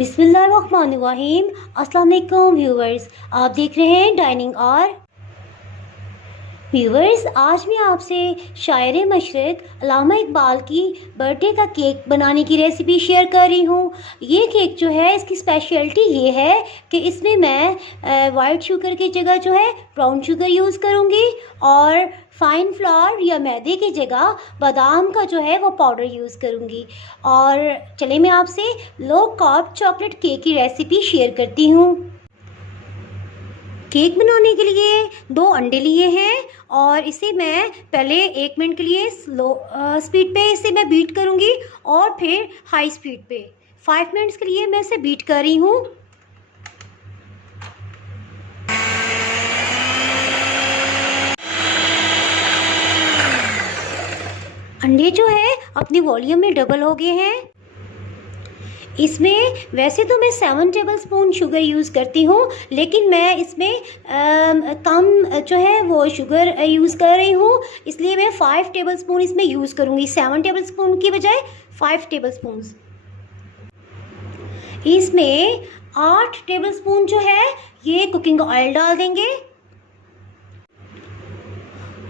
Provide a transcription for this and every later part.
बिस्मिल्लाहिर्रहमानिर्रहीम। अस्सलाम वालेकुम व्यूवर्स, आप देख रहे हैं डाइनिंग और व्यूवर्स। आज मैं आपसे शायर मशरक़ अल्लामा इकबाल की बर्थडे का केक बनाने की रेसिपी शेयर कर रही हूँ। ये केक जो है, इसकी स्पेशलिटी ये है कि इसमें मैं वाइट शुगर की जगह जो है ब्राउन शुगर यूज़ करूँगी और फाइन फ्लावर या मैदे की जगह बादाम का जो है वो पाउडर यूज़ करूँगी। और चले मैं आपसे लो कार्ब चॉकलेट केक की रेसिपी शेयर करती हूँ। केक बनाने के लिए 2 अंडे लिए हैं और इसे मैं पहले 1 मिनट के लिए स्लो स्पीड पे इसे मैं बीट करूँगी और फिर हाई स्पीड पे 5 मिनट्स के लिए मैं इसे बीट कर रही हूँ। अंडे जो है अपनी वॉल्यूम में डबल हो गए हैं। इसमें वैसे तो मैं 7 टेबलस्पून शुगर यूज़ करती हूँ, लेकिन मैं इसमें कम जो है वो शुगर यूज़ कर रही हूँ, इसलिए मैं 5 टेबलस्पून इसमें यूज़ करूँगी। 7 टेबलस्पून की बजाय 5 टेबलस्पून। इसमें 8 टेबलस्पून जो है ये कुकिंग ऑयल डाल देंगे।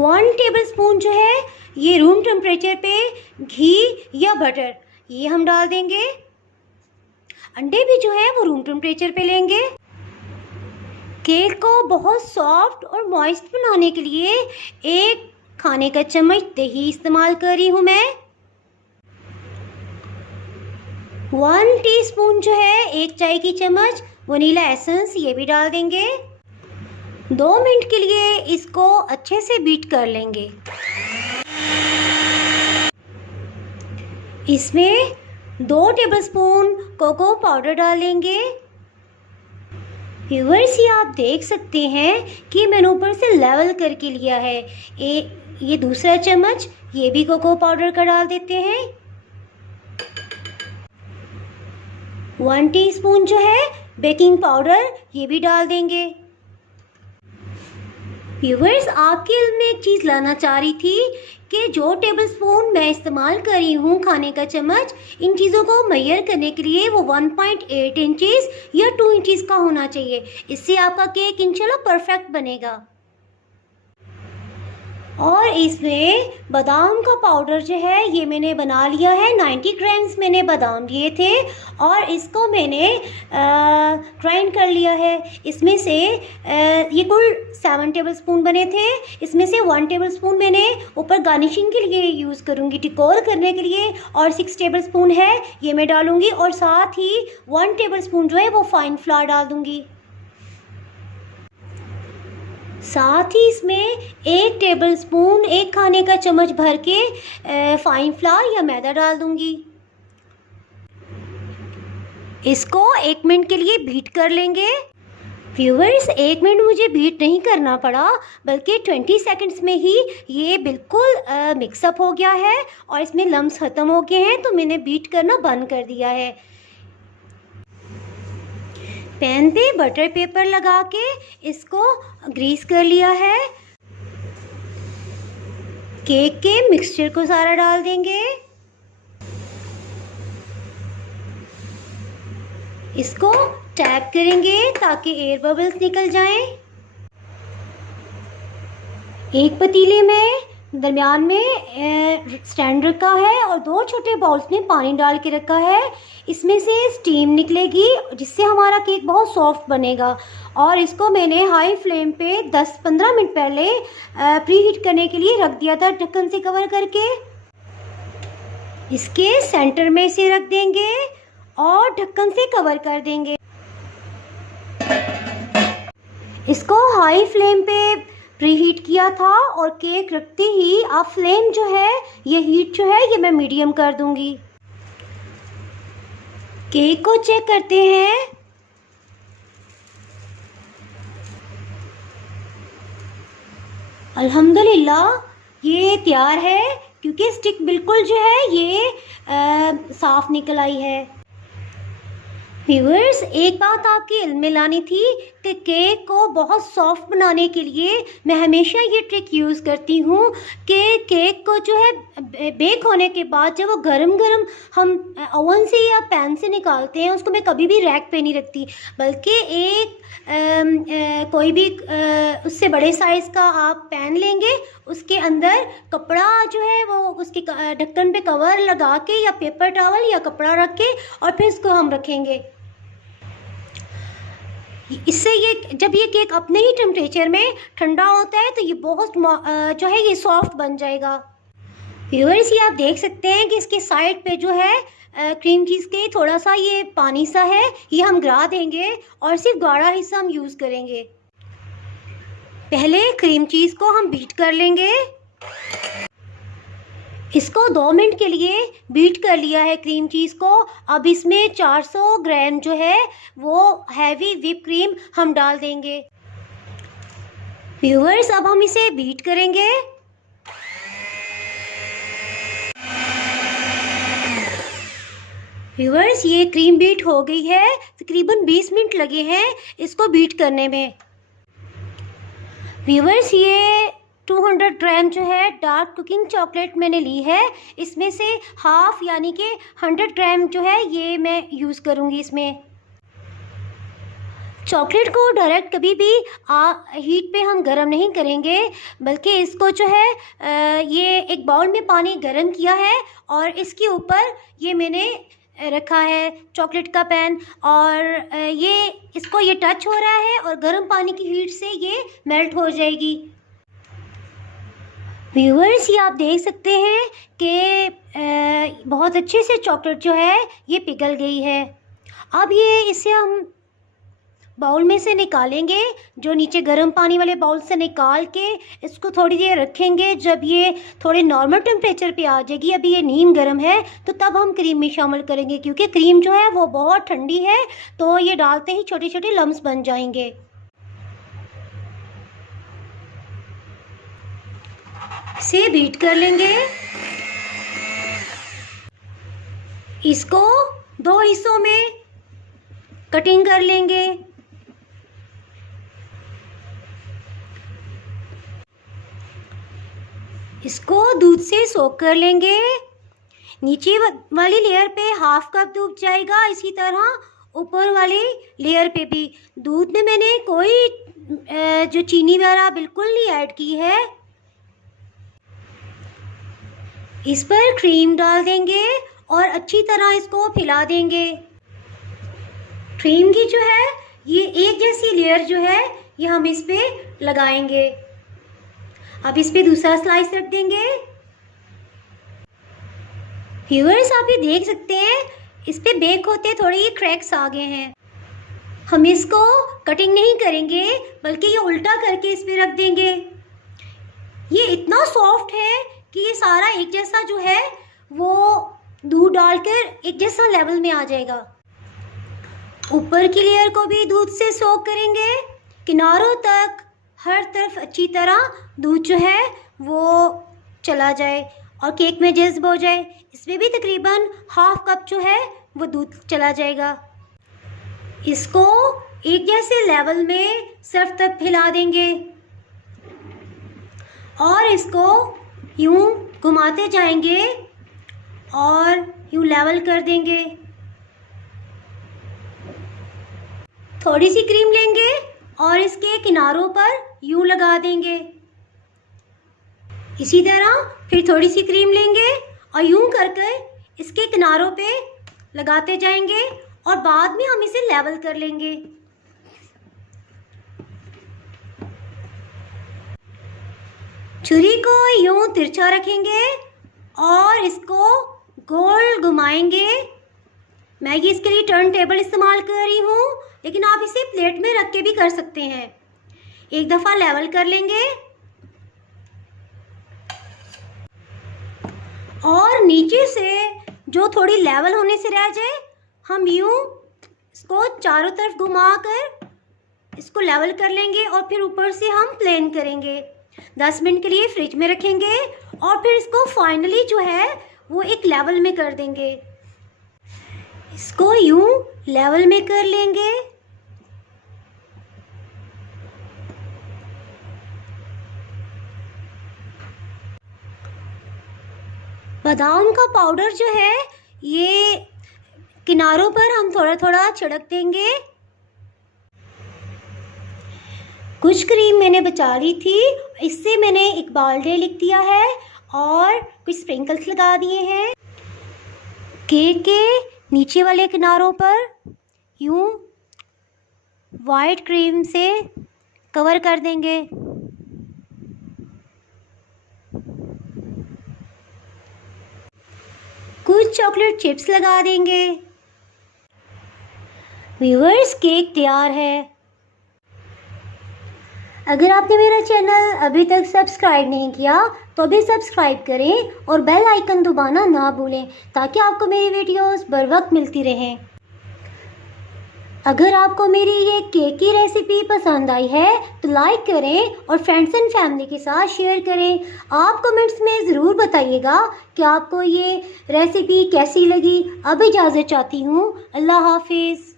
1 टेबलस्पून जो है ये रूम टेम्परेचर पे घी या बटर ये हम डाल देंगे। अंडे भी जो है वो रूम टेम्परेचर पे लेंगे। केक को बहुत सॉफ्ट और मॉइस्ट बनाने के लिए 1 खाने का चम्मच दही इस्तेमाल कर रही हूँ मैं। 1 टीस्पून जो है 1 चाय की चम्मच वनीला एसेंस ये भी डाल देंगे। 2 मिनट के लिए इसको अच्छे से बीट कर लेंगे। इसमें 2 टेबलस्पून कोको पाउडर डालेंगे। व्यूअर्स, ये आप देख सकते हैं कि मैंने ऊपर से लेवल करके लिया है। ये दूसरा चम्मच ये भी कोको पाउडर का डाल देते हैं। 1 टीस्पून जो है बेकिंग पाउडर ये भी डाल देंगे। व्यूअर्स, आपके इल्म में एक चीज़ लाना चाह रही थी कि जो टेबलस्पून मैं इस्तेमाल कर रही हूँ खाने का चम्मच, इन चीज़ों को मेजर करने के लिए वो 1.8 इंचेस या 2 इंचेस का होना चाहिए। इससे आपका केक इंशाल्लाह परफेक्ट बनेगा। और इसमें बादाम का पाउडर जो है ये मैंने बना लिया है। 90 ग्राम्स मैंने बादाम लिए थे और इसको मैंने ग्राइंड कर लिया है। इसमें से ये कुल 7 टेबलस्पून बने थे। इसमें से 1 टेबलस्पून मैंने ऊपर गार्निशिंग के लिए यूज़ करूँगी, डेकोर करने के लिए, और 6 टेबलस्पून है ये मैं डालूँगी। और साथ ही 1 टेबलस्पून जो है वो फाइन फ्लावर डाल दूँगी। साथ ही इसमें 1 टेबलस्पून 1 खाने का चम्मच भर के फाइन फ्लावर या मैदा डाल दूंगी। इसको 1 मिनट के लिए बीट कर लेंगे। व्यूअर्स, 1 मिनट मुझे बीट नहीं करना पड़ा, बल्कि 20 सेकंड्स में ही ये बिल्कुल मिक्सअप हो गया है और इसमें लम्स ख़त्म हो गए हैं, तो मैंने बीट करना बंद कर दिया है। पैन पे बटर पेपर लगा के इसको ग्रीस कर लिया है। केक के मिक्सचर को सारा डाल देंगे। इसको टैप करेंगे ताकि एयर बबल्स निकल जाएं। एक पतीले में दरमियान में स्टैंड रखा है और 2 छोटे बाउल्स में पानी डाल के रखा है। इसमें से स्टीम निकलेगी जिससे हमारा केक बहुत सॉफ्ट बनेगा। और इसको मैंने हाई फ्लेम पे 10-15 मिनट पहले प्री हीट करने के लिए रख दिया था, ढक्कन से कवर करके। इसके सेंटर में इसे रख देंगे और ढक्कन से कवर कर देंगे। इसको हाई फ्लेम पे प्री हीट किया था और केक रखते ही आप फ्लेम जो है ये हीट जो है ये मैं मीडियम कर दूंगी। केक को चेक करते हैं। अल्हम्दुलिल्लाह ये तैयार है, क्योंकि स्टिक बिल्कुल जो है ये साफ निकल आई है। व्यूअर्स, एक बात आपके इल्म में लानी थी कि केक को बहुत सॉफ्ट बनाने के लिए मैं हमेशा ये ट्रिक यूज़ करती हूँ कि केक को जो है बेक होने के बाद जब वो गरम गरम हम ओवन से या पैन से निकालते हैं, उसको मैं कभी भी रैक पे नहीं रखती, बल्कि एक कोई भी उससे बड़े साइज़ का आप पैन लेंगे, उसके अंदर कपड़ा जो है वो उसके ढक्कन पे कवर लगा के या पेपर टॉवल या कपड़ा रख के और फिर इसको हम रखेंगे। इससे ये जब ये केक अपने ही टेम्परेचर में ठंडा होता है तो ये बहुत जो है ये सॉफ्ट बन जाएगा। व्यूअर्स, ये आप देख सकते हैं कि इसके साइड पे जो है क्रीम चीज़ के थोड़ा सा ये पानी सा है, ये हम गिरा देंगे और सिर्फ गाढ़ा हिस्सा हम यूज़ करेंगे। पहले क्रीम चीज़ को हम बीट कर लेंगे। इसको 2 मिनट के लिए बीट कर लिया है क्रीम चीज़ को। अब इसमें 400 ग्राम जो है वो हैवी व्हिप क्रीम हम डाल देंगे। व्यूअर्स, अब हम इसे बीट करेंगे। व्यूअर्स, ये क्रीम बीट हो गई है। तकरीबन 20 मिनट लगे हैं इसको बीट करने में। व्यूअर्स, ये 200 ग्राम जो है डार्क कुकिंग चॉकलेट मैंने ली है। इसमें से हाफ यानी कि 100 ग्राम जो है ये मैं यूज़ करूँगी। इसमें चॉकलेट को डायरेक्ट कभी भी हीट पे हम गरम नहीं करेंगे, बल्कि इसको जो है ये एक बाउल में पानी गरम किया है और इसके ऊपर ये मैंने रखा है चॉकलेट का पैन, और ये इसको ये टच हो रहा है और गर्म पानी की हीट से ये मेल्ट हो जाएगी। व्यूअर्स, ये आप देख सकते हैं कि बहुत अच्छे से चॉकलेट जो है ये पिघल गई है। अब ये इसे हम बाउल में से निकालेंगे, जो नीचे गर्म पानी वाले बाउल से निकाल के इसको थोड़ी देर रखेंगे। जब ये थोड़े नॉर्मल टेम्परेचर पे आ जाएगी, अभी ये नीम गर्म है, तो तब हम क्रीम में शामिल करेंगे, क्योंकि क्रीम जो है वो बहुत ठंडी है तो ये डालते ही छोटे छोटे लम्स बन जाएंगे। इसे बीट कर लेंगे। इसको 2 हिस्सों में कटिंग कर लेंगे। इसको दूध से सोक कर लेंगे। नीचे वाली लेयर पे हाफ कप दूध जाएगा, इसी तरह ऊपर वाली लेयर पे भी। दूध में मैंने कोई जो चीनी वगैरह बिल्कुल नहीं ऐड की है। इस पर क्रीम डाल देंगे और अच्छी तरह इसको फैला देंगे। क्रीम की जो है ये एक जैसी लेयर जो है ये हम इस पे लगाएंगे। अब इस पे दूसरा स्लाइस रख देंगे। व्यूअर्स, आप ये देख सकते हैं इस पे बेक होते थोड़े ये क्रैक्स आ गए हैं। हम इसको कटिंग नहीं करेंगे, बल्कि ये उल्टा करके इस पे रख देंगे। ये इतना सॉफ्ट है कि ये सारा एक जैसा जो है वो दूध डालकर एक जैसा लेवल में आ जाएगा। ऊपर की लेयर को भी दूध से सोक करेंगे, किनारों तक हर तरफ अच्छी तरह दूध जो है वो चला जाए और केक में जज्ब हो जाए। इसमें भी तकरीबन हाफ कप जो है वो दूध चला जाएगा। इसको एक जैसे लेवल में सिर्फ तक फैला देंगे और इसको यूं घुमाते जाएंगे और यूं लेवल कर देंगे। थोड़ी सी क्रीम लेंगे और इसके किनारों पर यूं लगा देंगे। इसी तरह फिर थोड़ी सी क्रीम लेंगे और यूं करके इसके किनारों पे लगाते जाएंगे और बाद में हम इसे लेवल कर लेंगे। छुरी को यूं तिरछा रखेंगे और इसको गोल घुमाएंगे। मैं ये इसके लिए टर्न टेबल इस्तेमाल कर रही हूँ, लेकिन आप इसे प्लेट में रख के भी कर सकते हैं। एक दफ़ा लेवल कर लेंगे और नीचे से जो थोड़ी लेवल होने से रह जाए, हम यूं इसको चारों तरफ घुमाकर इसको लेवल कर लेंगे और फिर ऊपर से हम प्लेन करेंगे। 10 मिनट के लिए फ्रिज में रखेंगे और फिर इसको फाइनली जो है वो एक लेवल में कर देंगे। इसको यूं लेवल में कर लेंगे। बादाम का पाउडर जो है ये किनारों पर हम थोड़ा थोड़ा छिड़क देंगे। कुछ क्रीम मैंने बचा ली थी, इससे मैंने एक बाल्डे लिख दिया है और कुछ स्प्रिंकल्स लगा दिए हैं। केक के नीचे वाले किनारों पर यूं वाइट क्रीम से कवर कर देंगे। कुछ चॉकलेट चिप्स लगा देंगे। व्यूअर्स, केक तैयार है। अगर आपने मेरा चैनल अभी तक सब्सक्राइब नहीं किया तो अभी सब्सक्राइब करें और बेल आइकन दबाना ना भूलें ताकि आपको मेरी वीडियोस बर वक्त मिलती रहें। अगर आपको मेरी ये केक की रेसिपी पसंद आई है तो लाइक करें और फ्रेंड्स एंड फैमिली के साथ शेयर करें। आप कमेंट्स में ज़रूर बताइएगा कि आपको ये रेसिपी कैसी लगी। अब इजाज़त चाहती हूँ। अल्लाह हाफिज़।